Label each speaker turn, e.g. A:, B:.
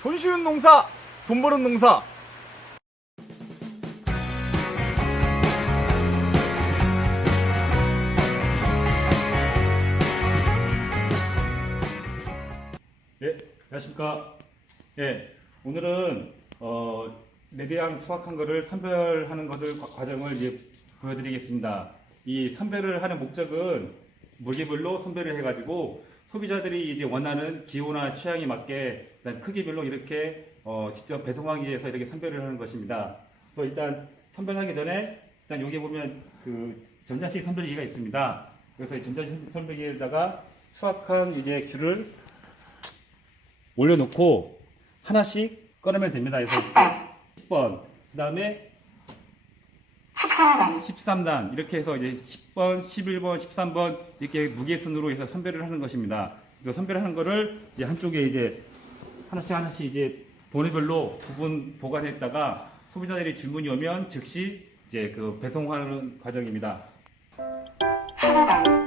A: 손 쉬운 농사, 돈 버는 농사.
B: 예, 안녕하십니까. 예, 오늘은 어, 레드양 수확한 거를 선별하는 것을 과- 과정을 이제 보여드리겠습니다. 이 선별을 하는 목적은 무게별로 선별을 해가지고 소비자들이 이제 원하는 기호나 취향에 맞게 일단 크기별로 이렇게 어, 직접 배송하기 위해서 이렇게 선별을 하는 것입니다. 그래서 일단 선별하기 전에 일단 여기 보면 그 전자식 선별기가 있습니다. 그래서 이 전자식 선별기에다가 수확한 이제 귤을 올려놓고 하나씩 꺼내면 됩니다. 그래서 10번, 그 다음에 13단 이렇게 해서 이제 10번, 11번, 13번 이렇게 무게순으로 해서 선별을 하는 것입니다. 그래서 선별하는 거를 이제 한쪽에 이제 하나씩 하나씩 이제 번호별로 부분 보관했다가 소비자들이 주문이 오면 즉시 이제 그 배송하는 과정입니다.
C: 하나당